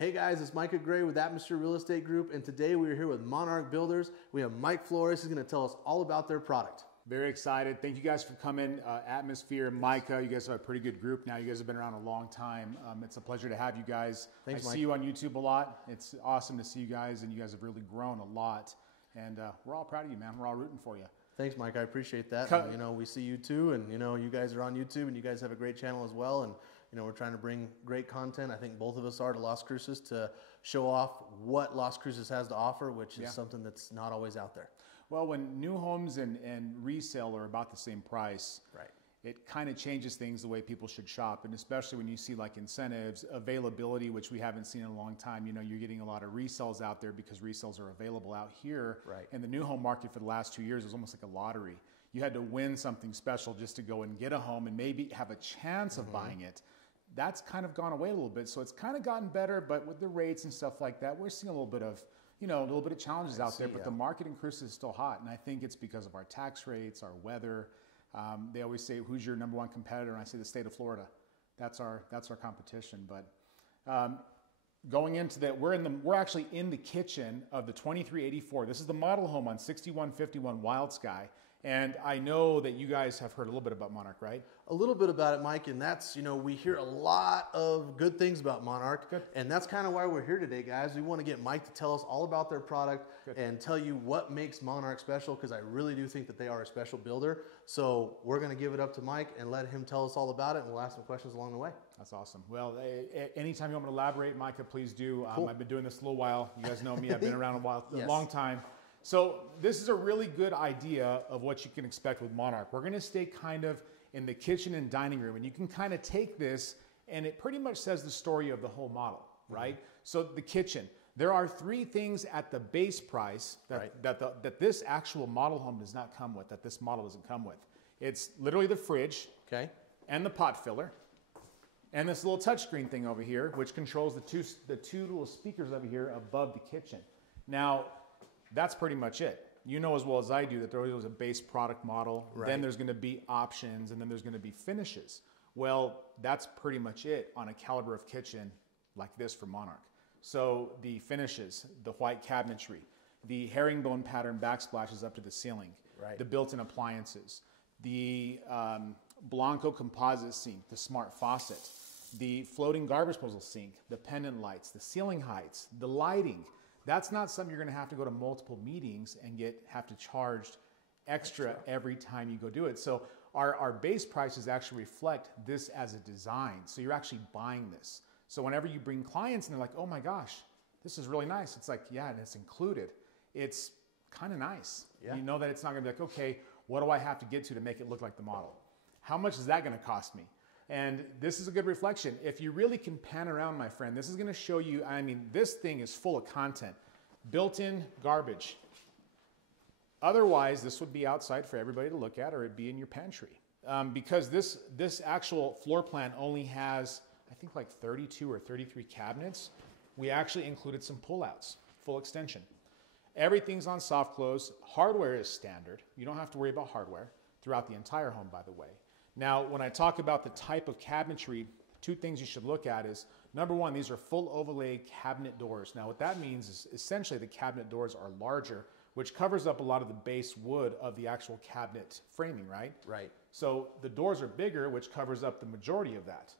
Hey guys, it's Micah Gray with Atmosphere Real Estate Group, and today we're here with Monarch Builders. We have Mike Flores, who's going to tell us all about their product. Very excited. Thank you guys for coming. Atmosphere, Micah, you guys are a pretty good group now. You guys have been around a long time. It's a pleasure to have you guys. Thanks, I Mike. see you on YouTube a lot. It's awesome to see you guys, and you guys have really grown a lot. And we're all proud of you, man. We're all rooting for you. Thanks, Mike. I appreciate that. And, we see you too, and you guys are on YouTube, and you guys have a great channel as well. And we're trying to bring great content. I think both of us are to Las Cruces to show off what Las Cruces has to offer, which is something that's not always out there. Well, when new homes and resale are about the same price, right, it kind of changes things the way people should shop, and especially when you see like incentives, availability, which we haven't seen in a long time. You're getting a lot of resales out there because resales are available out here. Right. And the new home market for the last 2 years was almost like a lottery. You had to win something special just to go and get a home and maybe have a chance of buying it. That's kind of gone away a little bit. So it's kind of gotten better, but with the rates and stuff like that, we're seeing a little bit of challenges out there, but the market in Cruces is still hot. And I think it's because of our tax rates, our weather. They always say, who's your number one competitor? And I say the state of Florida. That's our competition. But going into that, we're actually in the kitchen of the 2384. This is the model home on 6151 Wild Sky. And I know that you guys have heard a little bit about Monarch, right? A little bit about it, Mike, and that's, we hear a lot of good things about Monarch. Good. And that's kind of why we're here today, guys. We want to get Mike to tell us all about their product and tell you what makes Monarch special, because I really do think that they are a special builder. So we're going to give it up to Mike and let him tell us all about it, and we'll ask some questions along the way. That's awesome. Well, anytime you want me to elaborate, Micah, please do. Cool. I've been doing this a little while. You guys know me. I've been around a Yes. long time. So this is a really good idea of what you can expect with Monarch. We're going to stay kind of in the kitchen and dining room, and you can kind of take this, and it pretty much says the story of the whole model, right? So the kitchen, there are 3 things at the base price that this actual model home does not come with, that this model doesn't come with. It's literally the fridge, and the pot filler, and this little touchscreen thing over here, which controls the two little speakers over here above the kitchen. Now, that's pretty much it. You know as well as I do that there was a base product model, then there's going to be options, and then there's going to be finishes. Well, that's pretty much it on a caliber of kitchen like this for Monarch. So the finishes, the white cabinetry, the herringbone pattern backsplashes up to the ceiling, the built-in appliances, the Blanco composite sink, the smart faucet, the floating garbage disposal sink, the pendant lights, the ceiling heights, the lighting. That's not something you're going to have to go to multiple meetings and have to charge extra every time you go do it. So our base prices actually reflect this as a design. So you're actually buying this. So whenever you bring clients and they're like, oh my gosh, this is really nice. It's like, yeah, and it's included. It's kind of nice. Yeah. You know that it's not going to be like, okay, what do I have to get to make it look like the model? How much is that going to cost me? And this is a good reflection. If you really can pan around, my friend, this is going to show you, this thing is full of content. Built-in garbage. Otherwise, this would be outside for everybody to look at, or it'd be in your pantry. Because this actual floor plan only has, I think, like 32 or 33 cabinets. We actually included some pullouts, full extension. Everything's on soft close. Hardware is standard. You don't have to worry about hardware throughout the entire home, by the way. Now, when I talk about the type of cabinetry, 2 things you should look at is, number 1, these are full overlay cabinet doors. Now, what that means is essentially the cabinet doors are larger, which covers up a lot of the base wood of the actual cabinet framing, right? Right. So the doors are bigger, which covers up the majority of that.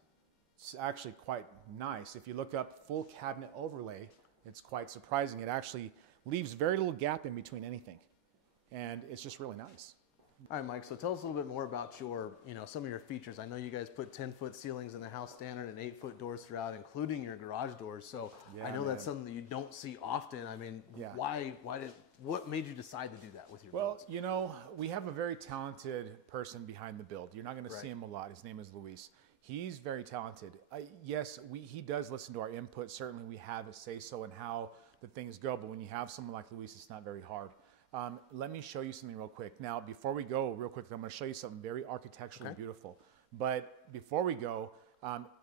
It's actually quite nice. If you look up full cabinet overlay, it's quite surprising. It actually leaves very little gap in between anything. And it's just really nice. All right, Mike, so tell us a little bit more about your, some of your features. I know you guys put 10-foot ceilings in the house standard and 8-foot doors throughout, including your garage doors. So I know that's something that you don't see often. What made you decide to do that with your builds? We have a very talented person behind the build. You're not going to see him a lot. His name is Luis. He's very talented. Yes, he does listen to our input. Certainly we have a say-so in how the things go, but when you have someone like Luis, it's not very hard. Let me show you something real quick. Now, before we go, real quick, I'm going to show you something very architecturally beautiful. But before we go,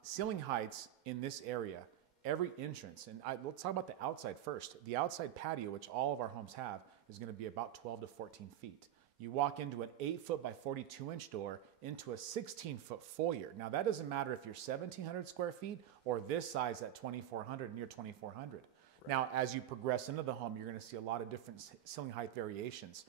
ceiling heights in this area, every entrance, and let's talk about the outside first. The outside patio, which all of our homes have, is going to be about 12 to 14 feet. You walk into an 8-foot by 42-inch door into a 16-foot foyer. Now that doesn't matter if you're 1,700 square feet or this size at 2,400, near 2,400. Now, as you progress into the home, you're going to see a lot of different ceiling height variations.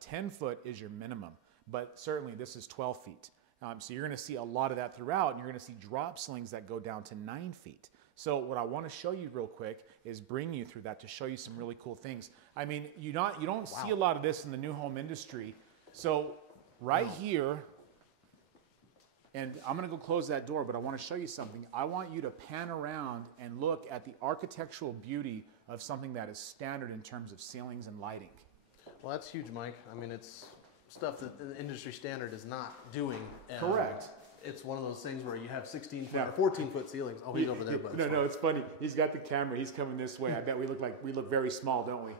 10 foot is your minimum, but certainly this is 12 feet. So you're going to see a lot of that throughout, and you're going to see drop ceilings that go down to 9 feet. So what I want to show you real quick is bring you through that to show you some really cool things. I mean, you don't see a lot of this in the new home industry. So right here, and I'm going to go close that door, but I want to show you something. I want you to pan around and look at the architectural beauty of something that is standard in terms of ceilings and lighting. Well, that's huge, Mike. I mean, it's stuff that the industry standard is not doing. Correct. It's one of those things where you have 16-foot or 14-foot ceilings. Oh, he's over there, but no, it's funny. He's got the camera. He's coming this way. I bet we look very small, don't we?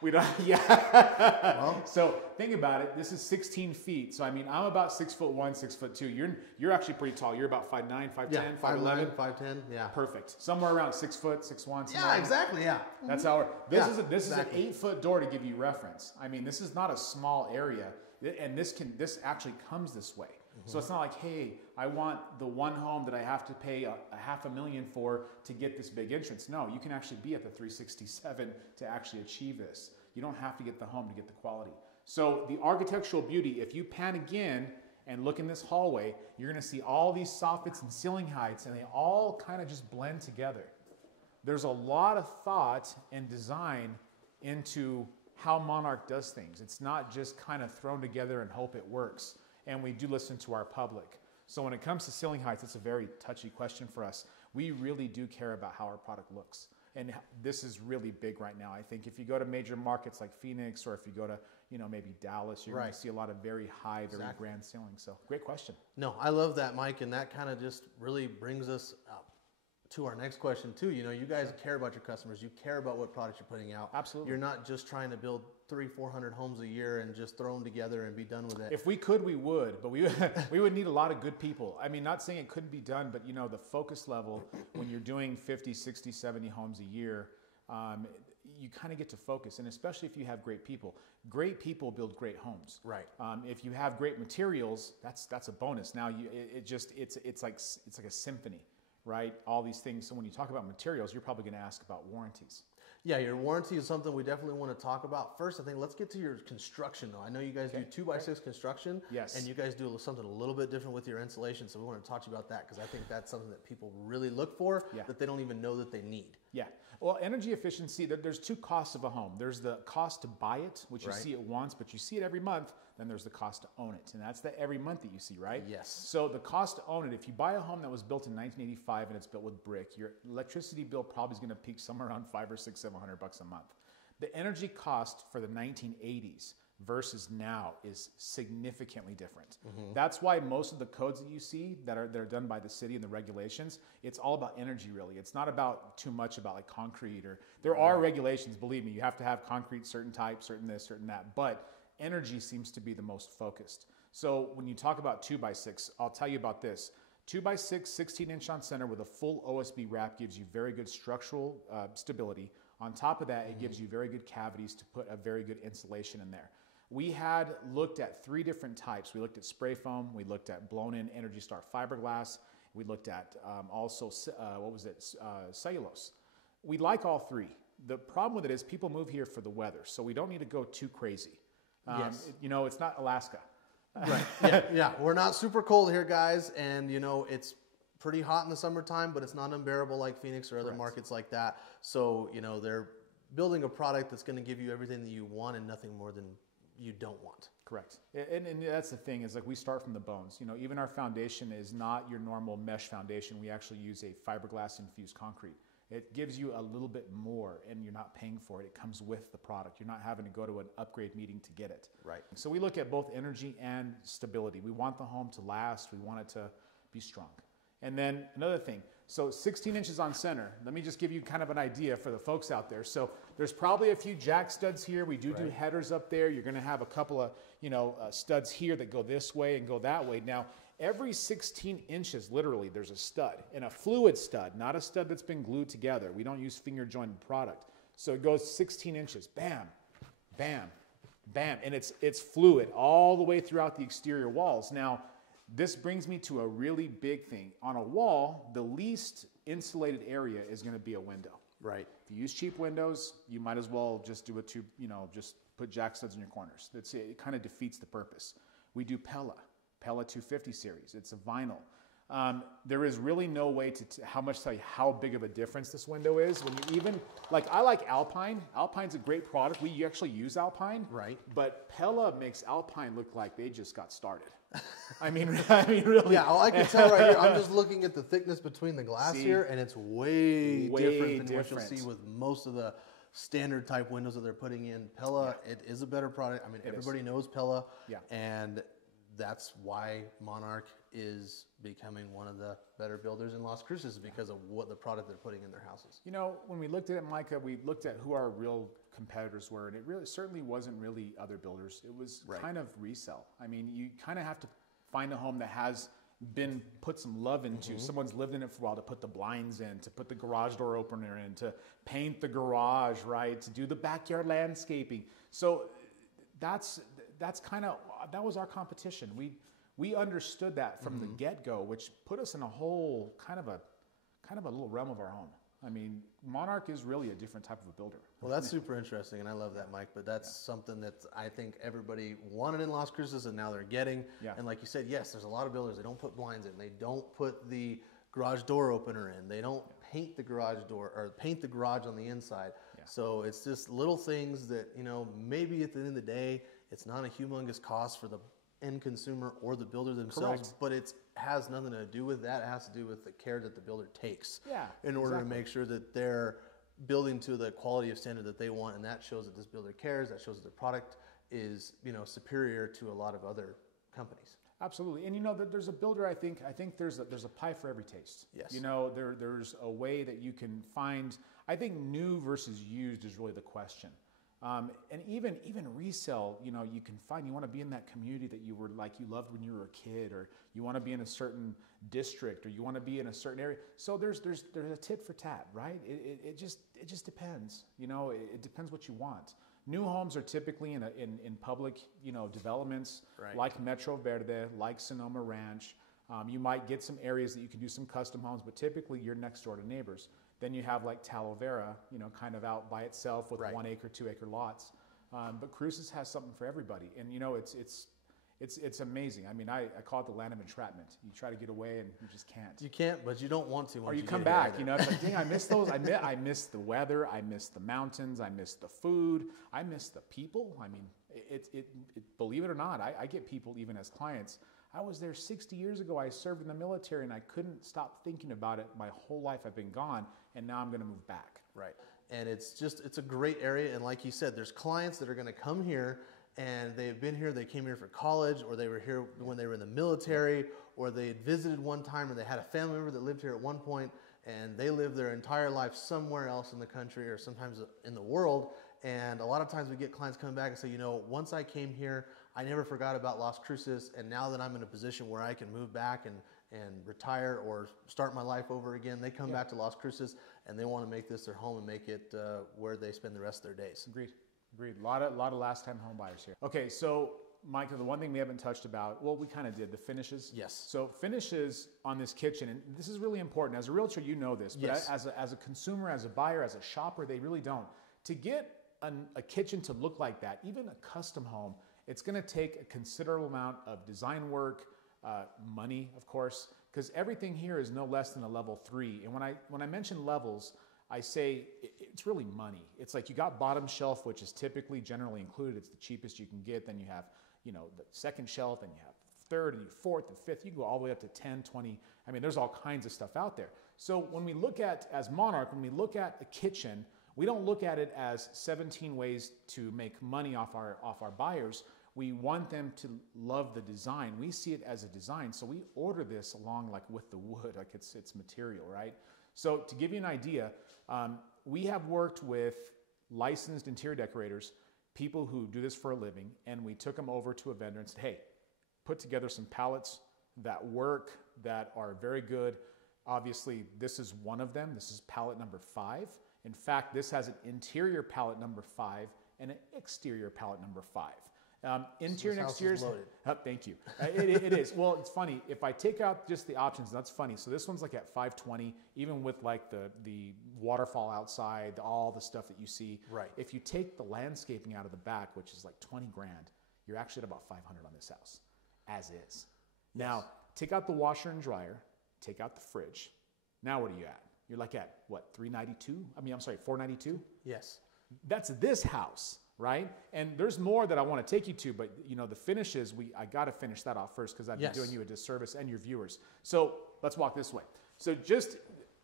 We don't, Well, so think about it. This is 16 feet. So I mean, I'm about 6'1", 6'2". You're actually pretty tall. You're about 5'9", 5'10", 5'11", 5'10". Yeah, perfect. Somewhere around 6 foot, 6'1". Yeah, exactly. Yeah, that's our. This is an 8-foot door to give you reference. I mean, this is not a small area, and this actually comes this way. So it's not like, hey, I want the one home that I have to pay a $500,000 for to get this big entrance. No, you can actually be at the 367 to actually achieve this. You don't have to get the home to get the quality. So the architectural beauty, if you pan again and look in this hallway, you're going to see all these soffits and ceiling heights, and they all kind of just blend together. There's a lot of thought and design into how Monarch does things. It's not just kind of thrown together and hope it works. And we do listen to our public. So when it comes to ceiling heights, it's a very touchy question for us. We really do care about how our product looks. And this is really big right now. I think if you go to major markets like Phoenix, or if you go to, maybe Dallas, you're going to see a lot of very high, very grand ceilings. So great question. No, I love that, Mike. And that kind of just really brings us up to our next question too. You guys care about your customers. You care about what products you're putting out. Absolutely. You're not just trying to build 300-400 homes a year and just throw them together and be done with it. If we could, we would, but we would need a lot of good people. I mean, not saying it couldn't be done, but the focus level when you're doing 50, 60, 70 homes a year, you kind of get to focus, and especially if you have great people. Great people build great homes. Right. If you have great materials, that's a bonus. Now it's like a symphony. Right? All these things. So when you talk about materials, you're probably going to ask about warranties. Yeah, your warranty is something we definitely want to talk about. First, I think let's get to your construction though. I know you guys do 2x6 construction. Yes. And you guys do something a little bit different with your insulation. So we want to talk to you about that because I think that's something that people really look for that they don't even know that they need. Yeah. Well, energy efficiency, there's two costs of a home. There's the cost to buy it, which you see it once, but you see it every month. Then there's the cost to own it. And that's the every month that you see, right? Yes. So the cost to own it, if you buy a home that was built in 1985 and it's built with brick, your electricity bill probably is going to peak somewhere around $500 or $600, $700 a month. The energy cost for the 1980s versus now is significantly different. That's why most of the codes that you see that are done by the city and the regulations, it's all about energy really. It's not about too much about like concrete, or there are regulations, believe me, you have to have concrete, certain type, certain this, certain that, but energy seems to be the most focused. So when you talk about 2x6, I'll tell you about this. 2x6, 16-inch on center with a full OSB wrap gives you very good structural stability. On top of that, it gives you very good cavities to put a very good insulation in there. We had looked at 3 different types. We looked at spray foam, we looked at blown-in Energy Star fiberglass, we looked at also, cellulose. We like all 3. The problem with it is people move here for the weather, so we don't need to go too crazy. It's not Alaska. Right. Yeah. We're not super cold here, guys, and it's pretty hot in the summertime, but it's not unbearable like Phoenix or other markets like that. So they're building a product that's going to give you everything that you want and nothing more than you don't want. Correct. And that's the thing, is like we start from the bones. Even our foundation is not your normal mesh foundation. We actually use a fiberglass infused concrete. It gives you a little bit more, and you're not paying for it. It comes with the product. You're not having to go to an upgrade meeting to get it. Right. So we look at both energy and stability. We want the home to last. We want it to be strong. And then another thing, so 16 inches on center. Let me just give you kind of an idea for the folks out there. So there's probably a few jack studs here. We do headers up there. You're going to have a couple of studs here that go this way and go that way. Now, every 16 inches, literally, there's a stud, and a fluid stud, not a stud that's been glued together. We don't use finger jointed product. So it goes 16 inches, bam, bam, bam, and it's fluid all the way throughout the exterior walls. Now, this brings me to a really big thing. On a wall, the least insulated area is going to be a window. Right. If you use cheap windows, you might as well just do it to, just put jack studs in your corners. It kind of defeats the purpose. We do Pella 250 series. It's a vinyl. There is really no way to tell you how big of a difference this window is. When you even, I like Alpine. Alpine's a great product. We actually use Alpine. Right. But Pella makes Alpine look like they just got started. I mean, really. Yeah, I can tell right here. I'm just looking at the thickness between the glass here, and it's way different than what you'll see with most of the standard type windows that they're putting in. Pella, it is a better product. I mean, everybody knows Pella, and that's why Monarch is becoming one of the better builders in Las Cruces because of what the product they're putting in their houses. When we looked at it, Micah, we looked at who our real competitors were, and it really certainly wasn't really other builders. It was kind of resale. I mean, you kind of have to find a home that has been put some love into. Someone's lived in it for a while, to put the blinds in, to put the garage door opener in, to paint the garage, right, to do the backyard landscaping. So that was our competition. We understood that from the get-go, which put us in a whole kind of a little realm of our own. I mean, Monarch is really a different type of a builder. Well, that's super interesting, and I love that, Mike. But that's something that I think everybody wanted in Las Cruces, and now they're getting. Yeah. And like you said, yes, there's a lot of builders. They don't put blinds in. They don't put the garage door opener in. They don't paint the garage door or paint the garage on the inside. Yeah. So it's just little things that, maybe at the end of the day, it's not a humongous cost for the end consumer or the builder themselves, but it has nothing to do with that. It has to do with the care that the builder takes in order to make sure that they're building to the quality of standard that they want, and that shows that this builder cares. That shows that the product is superior to a lot of other companies. Absolutely, and there's a builder. I think there's a pie for every taste. Yes. There's a way that you can find. I think new versus used is really the question. And even resale, you can find, you want to be in that community that you loved when you were a kid, or you want to be in a certain district, or you want to be in a certain area. So there's a tit for tat, right? It just depends. It depends what you want. New homes are typically in public, developments like Metro Verde, like Sonoma Ranch. You might get some areas that you can do some custom homes, but typically you're next door to neighbors. Then you have like Talavera, kind of out by itself with 1 acre, 2 acre lots. But Cruces has something for everybody, and it's amazing. I mean, I call it the land of entrapment. You try to get away and you just can't. You can't, but you don't want to. Or you come back. It's like, dang, I miss those. I miss the weather. I miss the mountains. I miss the food. I miss the people. I mean, believe it or not, I get people even as clients. I was there 60 years ago. I served in the military, and I couldn't stop thinking about it. My whole life I've been gone, and now I'm going to move back. Right. And it's a great area. And like you said, there's clients that are going to come here, and they've been here. They came here for college, or they were here when they were in the military, or they had visited one time, or they had a family member that lived here at one point, and they lived their entire life somewhere else in the country or sometimes in the world. And a lot of times we get clients coming back and say, once I came here, I never forgot about Las Cruces, and now that I'm in a position where I can move back and retire or start my life over again, they come back to Las Cruces, and they want to make this their home and make it where they spend the rest of their days. Agreed. A lot of last-time home buyers here. Okay, so Micah, the one thing we haven't touched about, well, we kind of did, the finishes. Yes. So finishes on this kitchen, and this is really important. As a realtor, you know this, but as a consumer, as a buyer, as a shopper, they really don't. To get a kitchen to look like that, even a custom home, it's going to take a considerable amount of design work, money, of course, because everything here is no less than a level 3. And when I mention levels, I say it's really money. It's like you got bottom shelf, which is typically generally included. It's the cheapest you can get. Then you have, the second shelf, and you have third and fourth and fifth. You can go all the way up to 10, 20. I mean, there's all kinds of stuff out there. So when we look at, as Monarch, when we look at a kitchen, we don't look at it as 17 ways to make money off our buyers. We want them to love the design. We see it as a design, so we order this along with the wood, like it's material, right? So to give you an idea, we have worked with licensed interior decorators, people who do this for a living, and we took them over to a vendor and said, hey, put together some palettes that work, that are very good. Obviously, this is one of them. This is palette number 5. In fact, this has an interior palette number 5 and an exterior palette number 5. Interior and house is exterior. loaded. Thank you. It is. Well, it's funny. If I take out just the options, that's funny. So this one's like at 520, even with like the waterfall outside, all the stuff that you see. Right. If you take the landscaping out of the back, which is like 20 grand, you're actually at about 500 on this house, as is. Now, take out the washer and dryer, take out the fridge. Now what are you at? You're like at what, 392? I'm sorry, 492? Yes. That's this house, right? And there's more that I want to take you to, but you know, the finishes, I got to finish that off first because I've been doing you a disservice and your viewers. So let's walk this way. So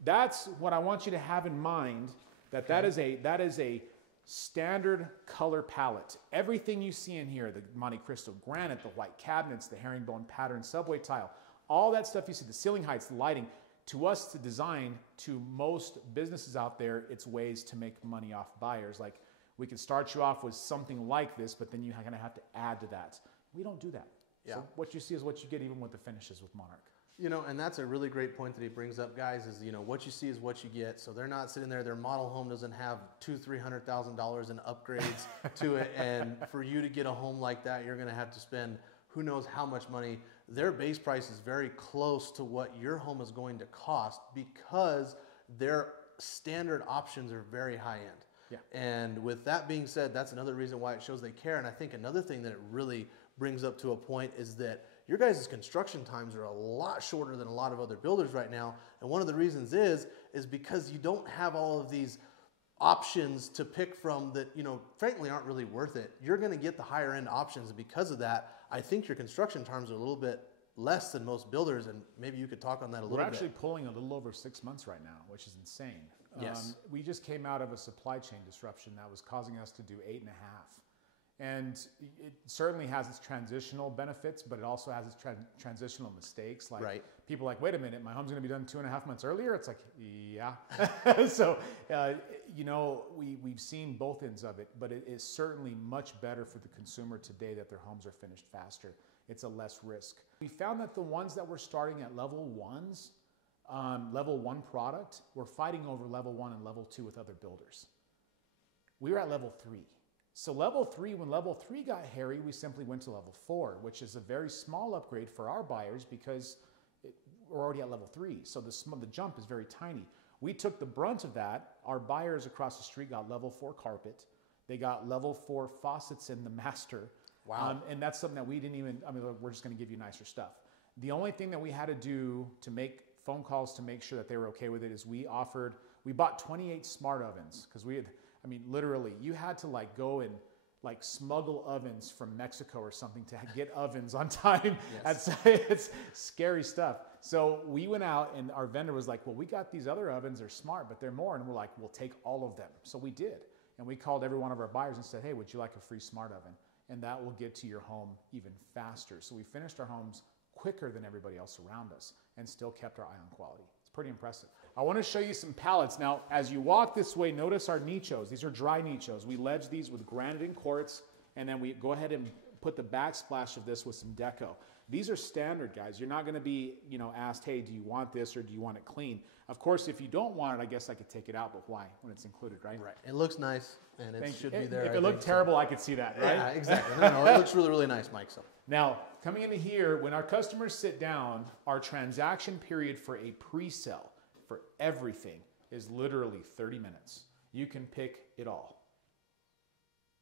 that's what I want you to have in mind, that is a standard color palette. Everything you see in here, the Monte Cristo granite, the white cabinets, the herringbone pattern subway tile, all that stuff you see, the ceiling heights, the lighting, to us to design, to most businesses out there, it's ways to make money off buyers. Like, we can start you off with something like this, but then you're going to have to add to that. We don't do that. Yeah. So what you see is what you get, even with the finishes with Monarch. You know, and that's a really great point that he brings up, guys, is, you know, what you see is what you get. So they're not sitting there, their model home doesn't have $200,000-$300,000 in upgrades to it. And for you to get a home like that, you're going to have to spend who knows how much money. Their base price is very close to what your home is going to cost because their standard options are very high end. Yeah. And with that being said, that's another reason why it shows they care. And I think another thing that it really brings up to a point is that your guys' construction times are a lot shorter than a lot of other builders right now. And one of the reasons is because you don't have all of these options to pick from that, you know, frankly aren't really worth it. You're going to get the higher end options. And because of that, I think your construction times are a little bit less than most builders. And maybe you could talk on that a little bit. We're actually pulling a little over 6 months right now, which is insane. Yes. We just came out of a supply chain disruption that was causing us to do 8.5. And it certainly has its transitional benefits, but it also has its transitional mistakes. Like people are like, wait a minute, my home's going to be done 2.5 months earlier. It's like, yeah. So, you know, we've seen both ends of it, but it is certainly much better for the consumer today that their homes are finished faster. It's a less risk. We found that the ones that were starting at level 1s, level 1 product, were fighting over level 1 and level 2 with other builders. We were at level 3. So level 3, when level 3 got hairy, we simply went to level 4, which is a very small upgrade for our buyers because we're already at level 3. So the jump is very tiny. We took the brunt of that. Our buyers across the street got level 4 carpet. They got level 4 faucets in the master. Wow. And that's something that we didn't even, we're just going to give you nicer stuff. The only thing that we had to do to make phone calls to make sure that they were okay with it is we bought 28 smart ovens because literally, you had to go and smuggle ovens from Mexico or something to get ovens on time. Yes. It's scary stuff. So we went out and our vendor was like, well, we got these other ovens, they're smart, but they're more. And we're like, we'll take all of them. So we did. And we called every one of our buyers and said, hey, would you like a free smart oven? And that will get to your home even faster. So we finished our homes quicker than everybody else around us and still kept our eye on quality. It's pretty impressive. I want to show you some pallets. Now, as you walk this way, notice our nichos. These are dry nichos. We ledge these with granite and quartz, and then we go ahead and put the backsplash of this with some deco. These are standard, guys. You're not going to be, asked, hey, do you want this or do you want it clean? Of course, if you don't want it, I guess I could take it out, but why when it's included, right? Right. It looks nice, and it should be there. If it looked terrible, I could see that, right? Yeah, exactly. No, it looks really, really nice, Mike. So. Now, coming into here, when our customers sit down, our transaction period for a pre-sale for everything is literally 30 minutes. You can pick it all.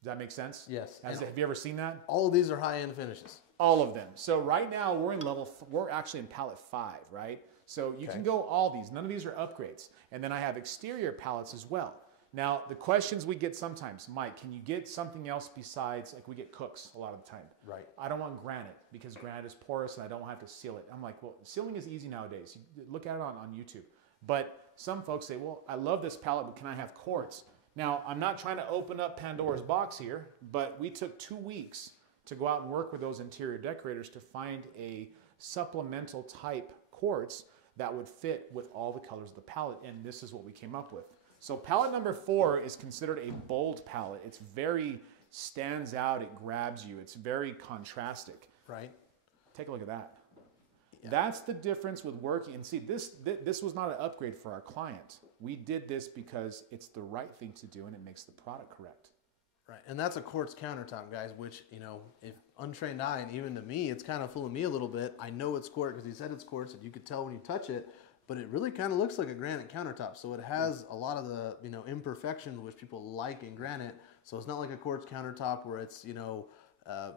Does that make sense? Yes. Have you ever seen that? All of these are high-end finishes. All of them. So right now we're actually in pallet 5, right? So you can go all these. None of these are upgrades. And then I have exterior pallets as well. Now, the questions we get sometimes, Mike, can you get something else besides, we get cooks a lot of the time. Right. I don't want granite because granite is porous and I don't have to seal it. I'm like, well, sealing is easy nowadays. You look at it on YouTube. But some folks say, well, I love this pallet, but can I have quartz? Now, I'm not trying to open up Pandora's box here, but we took 2 weeks to go out and work with those interior decorators to find a supplemental type quartz that would fit with all the colors of the palette, and this is what we came up with. So palette number 4 is considered a bold palette. It's very stands out, it grabs you, it's very contrastic. Right. Take a look at that. Yeah. That's the difference with working, and see, this was not an upgrade for our client. We did this because it's the right thing to do and it makes the product correct. Right, and that's a quartz countertop, guys, which, you know, if untrained eye, and even to me, it's kind of fooling me a little bit. I know it's quartz because he said it's quartz, and you could tell when you touch it, but it really kind of looks like a granite countertop. So it has a lot of the, you know, imperfections which people like in granite. So it's not like a quartz countertop where it's, you know,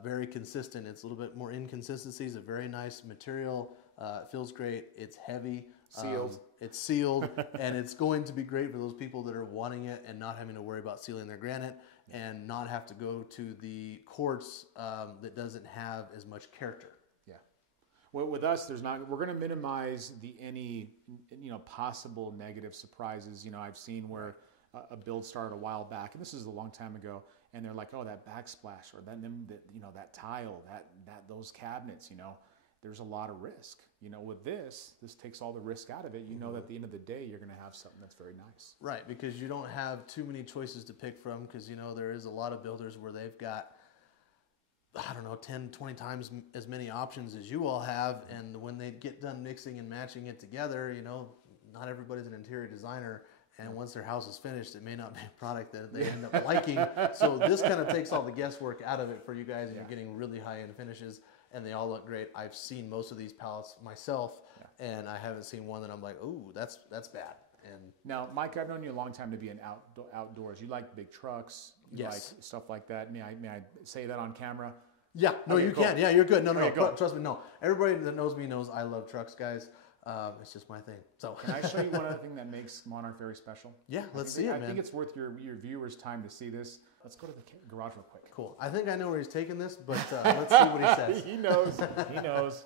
very consistent. It's a little bit more inconsistencies. A very nice material. It feels great. It's heavy. Sealed. It's sealed, and it's going to be great for those people that are wanting it and not having to worry about sealing their granite and not have to go to the quartz that doesn't have as much character. Yeah. Well, with us, there's not. We're going to minimize any possible negative surprises. You know, I've seen where a build started a while back, and this is a long time ago, and they're like, oh, that backsplash or that tile, those cabinets, you know. There's a lot of risk. You know, with this takes all the risk out of it. You know that at the end of the day, you're going to have something that's very nice. Right, because you don't have too many choices to pick from, because, you know, there is a lot of builders where they've got, I don't know, 10, 20 times as many options as you all have. And when they get done mixing and matching it together, you know, not everybody's an interior designer. And once their house is finished, it may not be a product that they end up liking. So this kind of takes all the guesswork out of it for you guys, and you're getting really high-end finishes. And they all look great. I've seen most of these pallets myself, and I haven't seen one that I'm like, ooh, that's bad. And now, Mike, I've known you a long time to be an outdoors. You like big trucks, you like stuff like that. May I say that on camera? Yeah, no, okay, you can. Yeah, you're good. No, trust me. No, everybody that knows me knows I love trucks, guys. It's just my thing. So can I show you one other thing that makes Monarch very special? Yeah, let's see it, man. I think it's worth your viewers' time to see this. Let's go to the garage real quick. Cool. I think I know where he's taking this, but let's see what he says. He knows. He knows.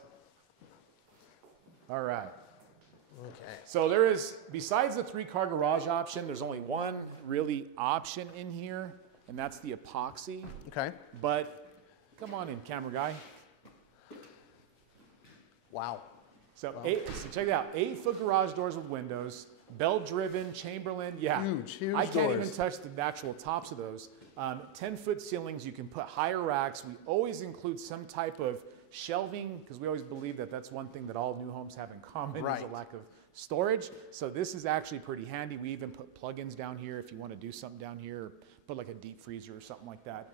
All right. Okay. So there is, besides the 3-car garage option, there's only one really option in here, and that's the epoxy. Okay. But come on in, camera guy. Wow. So check it out. 8-foot garage doors with windows, belt-driven, Chamberlain. Yeah. Huge I can't doors. even touch the actual tops of those. 10-foot ceilings. You can put higher racks. We always include some type of shelving because we always believe that that's one thing that all new homes have in common is a lack of storage. So this is actually pretty handy. We even put plugins down here if you want to do something down here, or put like a deep freezer or something like that.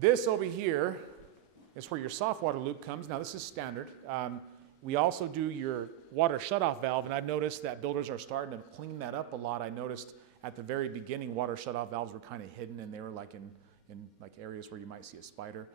This over here is where your soft water loop comes. Now this is standard. We also do your water shutoff valve, and I've noticed that builders are starting to clean that up a lot. I noticed at the very beginning, water shutoff valves were kind of hidden, and they were like in like areas where you might see a spider.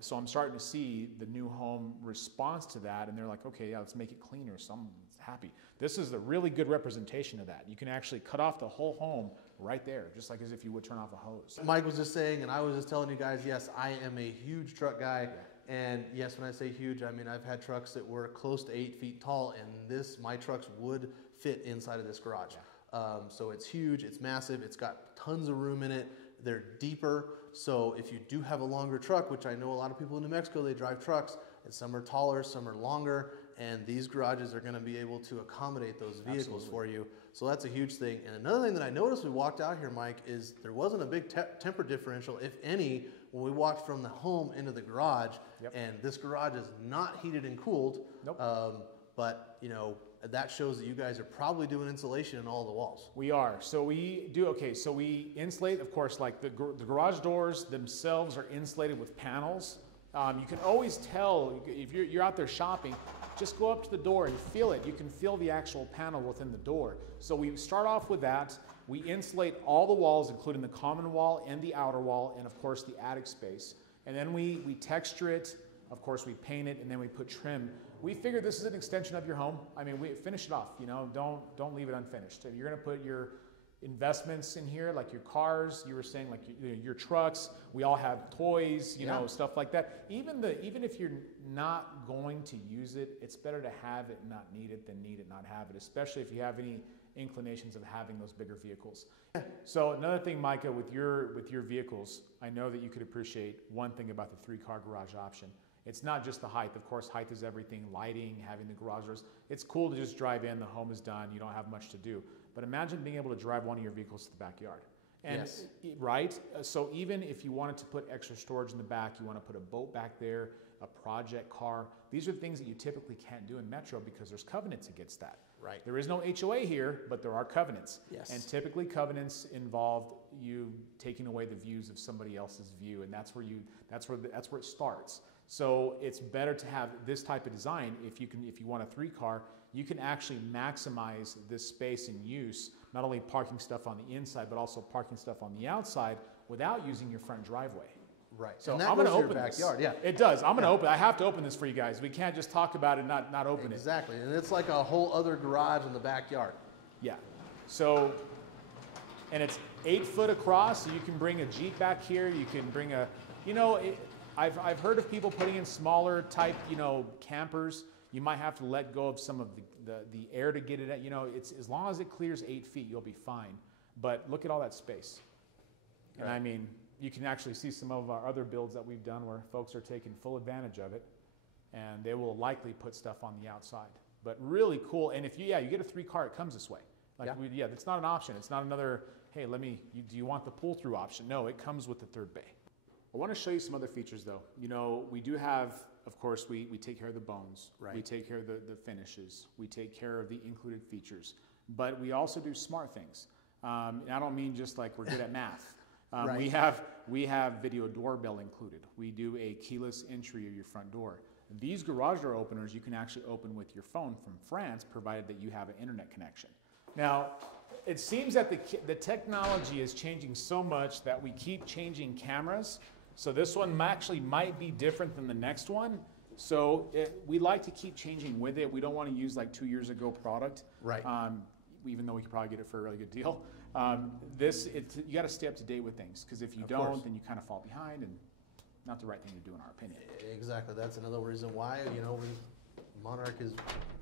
So I'm starting to see the new home response to that, and they're like, okay, yeah, let's make it cleaner. So I'm happy. This is a really good representation of that. You can actually cut off the whole home right there, just like as if you would turn off a hose. Mike was just saying, and I was just telling you guys, yes, I am a huge truck guy. Yeah. And yes, when I say huge, I mean I've had trucks that were close to 8 feet tall, and my trucks would fit inside of this garage. Yeah. So it's huge, it's massive, it's got tons of room in it. They're deeper, so if you do have a longer truck, which I know a lot of people in New Mexico, they drive trucks, and some are taller, some are longer, and these garages are going to be able to accommodate those vehicles for you. So that's a huge thing. And another thing that I noticed we walked out here, Mike, is there wasn't a big temper differential, if any, when we walked from the home into the garage. Yep. And this garage is not heated and cooled. Nope. But, you know, that shows that you guys are probably doing insulation in all the walls. We are. So we do, okay, so we insulate, of course, like the garage doors themselves are insulated with panels. You can always tell, if you're out there shopping, just go up to the door and feel it. You can feel the actual panel within the door. So we start off with that. We insulate all the walls, including the common wall and the outer wall, and of course the attic space. And then we texture it. Of course, we paint it, and then we put trim. We figure this is an extension of your home. I mean, we finish it off. You know, don't leave it unfinished. If you're going to put your investments in here, like your cars, you were saying, like your trucks. We all have toys, you know, stuff like that. Even if you're not going to use it, it's better to have it, not need it, than need it, not have it. Especially if you have any inclinations of having those bigger vehicles. So another thing, Micah, with your vehicles, I know that you could appreciate one thing about the 3-car garage option. It's not just the height. Of course, height is everything. Lighting, having the garage doors. It's cool to just drive in. The home is done. You don't have much to do. But imagine being able to drive one of your vehicles to the backyard. And, yes. Right? So even if you wanted to put extra storage in the back, you want to put a boat back there, a project car. These are things that you typically can't do in Metro because there's covenants against that. Right. There is no HOA here, but there are covenants. Yes. And typically covenants involve you taking away the views of somebody else's view, and that's where it starts. So it's better to have this type of design. If you want a 3-car, you can actually maximize this space and use, not only parking stuff on the inside, but also parking stuff on the outside without using your front driveway. Right. So and that I'm going to goes to open your backyard. Yeah. It does. I'm going to open. I have to open this for you guys. We can't just talk about it and not open it. Exactly. And it's like a whole other garage in the backyard. Yeah. So, and it's 8 foot across, so you can bring a Jeep back here. You can bring a, I've heard of people putting in smaller type, campers. You might have to let go of some of the air to get it at. It's as long as it clears 8 feet, you'll be fine. But look at all that space. Right. And I mean, you can actually see some of our other builds that we've done where folks are taking full advantage of it, and they will likely put stuff on the outside. But really cool. And if you get a 3-car, it comes this way. It's not an option. It's not another, hey, do you want the pull-through option? No, it comes with the 3rd bay. I want to show you some other features though. We do have, of course, we take care of the bones. Right. We take care of the finishes. We take care of the included features. But we also do smart things. And I don't mean just like we're good at math. Right. We have video doorbell included. We do a keyless entry of your front door. These garage door openers you can actually open with your phone from France, provided that you have an internet connection. Now, it seems that the technology is changing so much that we keep changing cameras. So this one actually might be different than the next one. So we like to keep changing with it. We don't want to use like 2 years ago product. Right. Even though we could probably get it for a really good deal. You got to stay up to date with things, because if you don't, then you kind of fall behind, and not the right thing to do in our opinion. Exactly. That's another reason why Monarch is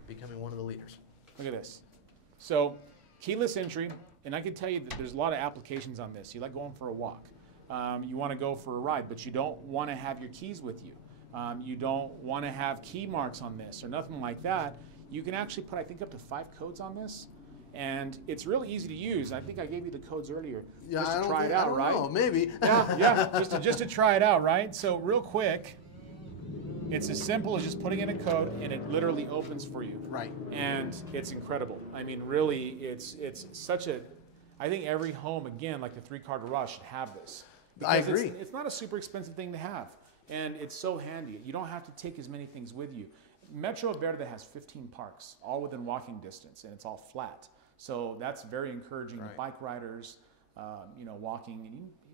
becoming one of the leaders. Look at this. So keyless entry, and I can tell you that there's a lot of applications on this. You like going for a walk. You want to go for a ride, but you don't want to have your keys with you. You don't want to have key marks on this or nothing like that. You can actually put, I think, up to 5 codes on this. And it's really easy to use. I think I gave you the codes earlier, just to try it out, right? Oh, maybe. Yeah, just to try it out, right? So real quick, it's as simple as just putting in a code, and it literally opens for you. Right. And it's incredible. I mean, really, it's such a. I think every home, again, like the 3-car garage, should have this. I agree. It's not a super expensive thing to have, and it's so handy. You don't have to take as many things with you. Metro Verde has 15 parks, all within walking distance, and it's all flat. So that's very encouraging. Right. Bike riders, walking,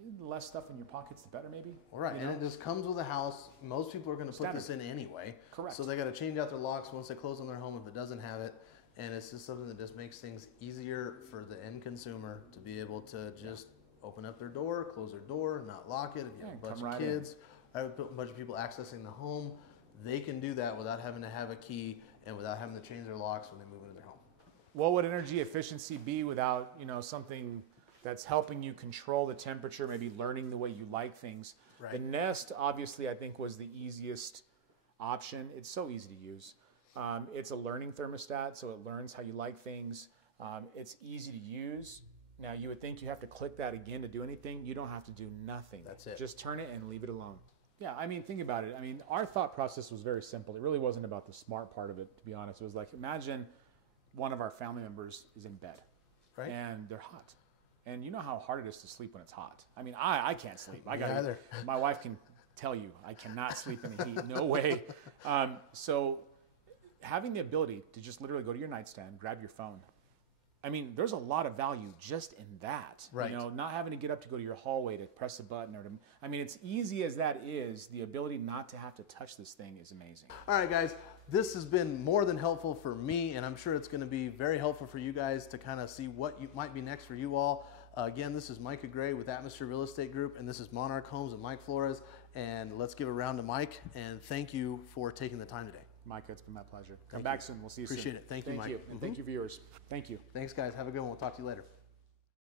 and the less stuff in your pockets, the better, maybe. All right, and it just comes with a house. Most people are going to put this in anyway. Correct. So they got to change out their locks once they close on their home if it doesn't have it, and it's just something that just makes things easier for the end consumer to be able to just open up their door, close their door, not lock it. If you have a bunch of kids, a bunch of people accessing the home, they can do that without having to have a key and without having to change their locks when they move into their home. What would energy efficiency be without, something that's helping you control the temperature, maybe learning the way you like things? Right. The Nest, obviously, I think was the easiest option. It's so easy to use. It's a learning thermostat, so it learns how you like things. It's easy to use. Now, you would think you have to click that again to do anything. You don't have to do nothing. That's it. Just turn it and leave it alone. Yeah, I mean, think about it. I mean, our thought process was very simple. It really wasn't about the smart part of it, to be honest. It was like, imagine one of our family members is in bed, right, and they're hot. And you know how hard it is to sleep when it's hot. I mean, I can't sleep. My wife can tell you, I cannot sleep in the heat. No way. So having the ability to just literally go to your nightstand, grab your phone. I mean, there's a lot of value just in that. Right. Not having to get up to go to your hallway to press a button or to. I mean, it's easy as that is. The ability not to have to touch this thing is amazing. All right, guys. This has been more than helpful for me, and I'm sure it's going to be very helpful for you guys to kind of see what might be next for you all. Again, this is Micah Gray with Atmosphere Real Estate Group, and this is Monarch Homes and Mike Flores. And let's give a round to Mike, and thank you for taking the time today. Micah, it's been my pleasure. Come back soon. We'll see you soon. Appreciate it. Thank you, Mike. And thank you, viewers. Thank you. Thanks, guys. Have a good one. We'll talk to you later.